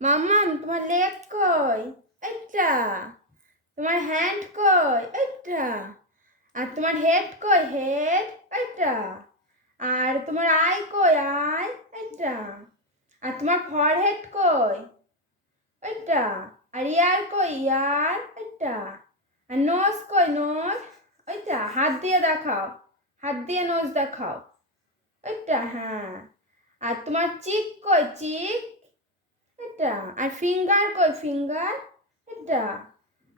মাম্মাম তোমার লেগ কই? এইটা। তোমার হ্যান্ড কই? এইটা। আর তোমার হেড কই? হেড এইটা। আর তোমার আই কই? আই এইটা। আর তোমার ফরহেড কই? এইটা। আর ইয়ার কই? ইয়ার এইটা। আর নোজ কই? নোজ ওইটা। হাত দিয়ে দেখাও, হাত দিয়ে নোজ দেখাও। ওইটা, হ্যাঁ। আর তোমার চিক কই? চিক এটা। আর ফিঙ্গার কই? ফিঙ্গার এটা।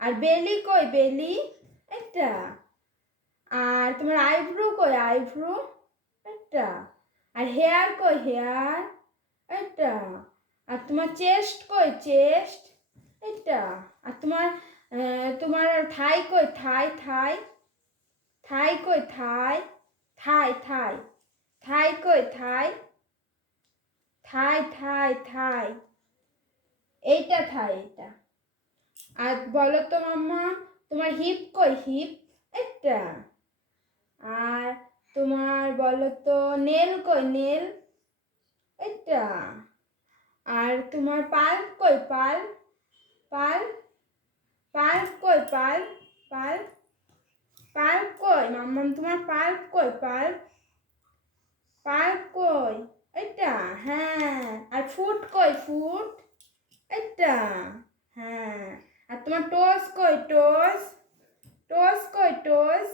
আর বেলি কই? বেলি এটা। আর তোমার আইব্রো কই? আইব্রো এটা। আর হেয়ার কই? হেয়ার এটা। আর তোমার চেস্ট কই? চেস্ট এটা। আর তোমার তোমার থাই কই? থাই থাই থাই কই? থাই থাই থাই থাই কই? থাই থাই থাই থাই এইটা থাই এটা। আর বলো তো মাম্মা তোমার হিপ কই? হিপ এটা। আর তোমার বলো তো নেল কই? নেল এটা। আর তোমার পাল্প কই? পাল্প পাল্প পাল্প কই? পাল্প পাল্প পাল্প কই? মাম্মাম তোমার পাল্প কই? পাল্প পাল্প কই? এটা, হ্যাঁ। আর ফুট কই? ফুট এটা, হ্যাঁ। আর তোমার টোস কই? টোস টোস কই? টোস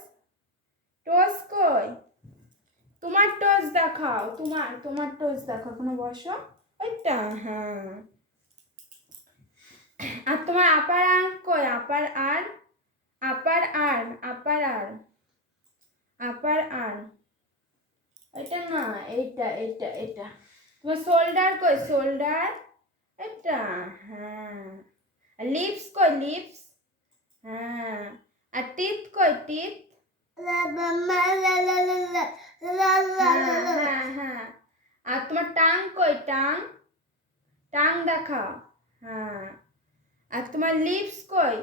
টোস কই? তোমার টোস দেখাও, তোমার টোস দেখাও, কোনো বসো। ওইটা, হ্যাঁ। আর তোমার আপার আর্ম কই? আপার আর্ম আপার আর্ম আপার আর্ম আপার আর্ম এটা না, এইটা এইটা এটা। তোমার শোল্ডার কই? শোল্ডার এটা, হ্যাঁ। আর লিপস কই? লিপস, হ্যাঁ। আর টিথ কই? টিথ, হ্যাঁ হ্যাঁ। আর তোমার টাং কই? টাং টাং দেখাও, হ্যাঁ। আর তোমার লিপস কই?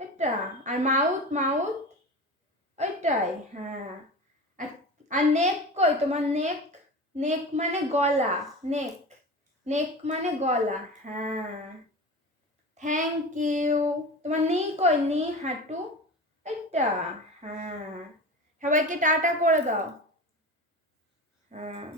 এটা। আর মাউথ মাউথ ওইটাই, হ্যাঁ। আর আর নেক কই? তোমার নেক নেক মানে গলা, নেক নেক মানে গলা, হ্যাঁ। Thank you. তোমার নি কই? নি হাঁটু এটা, হ্যাঁ। সবাইকে টাটা করে দাও, হ্যাঁ।